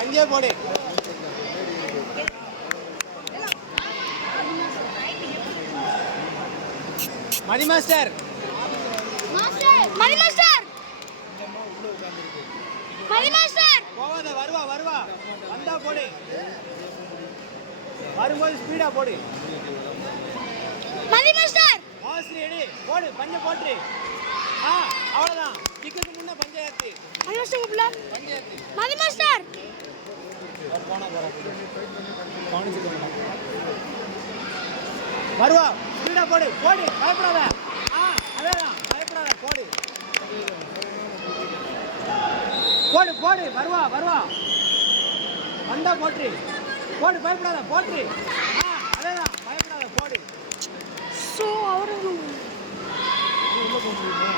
பஞ்சே போடு. மணி மாஸ்டர் மணி மாஸ்டர் மணி மாஸ்டர் போவாத. வருவா வந்தா போடு. வரும்போது ஸ்பீடா போடு. மணி மாஸ்டர் மாஸ்டர் எடு போடு. பஞ்ச போட்டு. அவ்வளவுதான். கிக்குக்கு முன்ன பஞ்சாயத்து. மணி மாஸ்டர் கூப்பிடல. பஞ்சாயத்து. மணி மாஸ்டர் வருவா. ஸ்பீடா போடு. பயப்படாத. அதேதான். பயப்படாத. போடு. வருவா. வந்தா போட்டு. போடு. பயப்படாத. போட்டு. அதேதான். பயப்படாத. போடு.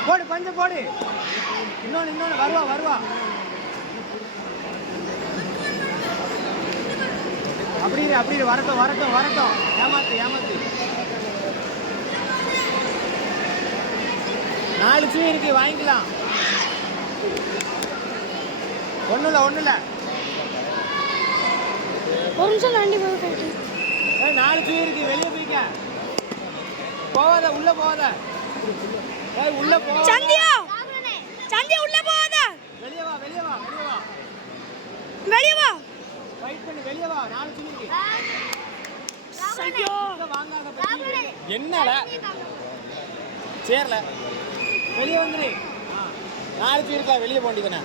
போடு. பஞ்ச போடு. இன்னொன்னு. வருவா. அப்படி வரட்டும். ஏமாத்து. 4 சீ இருக்கு, வாங்கிக்கலாம். ஒண்ணுல ஒரு நிமிஷம் வண்டி போயிட்டு 4 சீ இருக்கு, வெளியே போய்க்க. போவாத, உள்ள போவாத. உள்ள போ. சந்தியா உள்ள போவாத. வெளியே வா. வெயிட் பண்ணி வெளியே வா. 4 சீ இருக்கு. என்னல சேர்ல வெளியே வந்துரு. 4 சீ இருக்கா, வெளியே போண்டிதானே.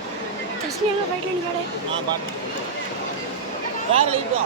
தஸ்மியா ஃபைட்ல நிக்காடே. பாட்டு வேற லைட்டா.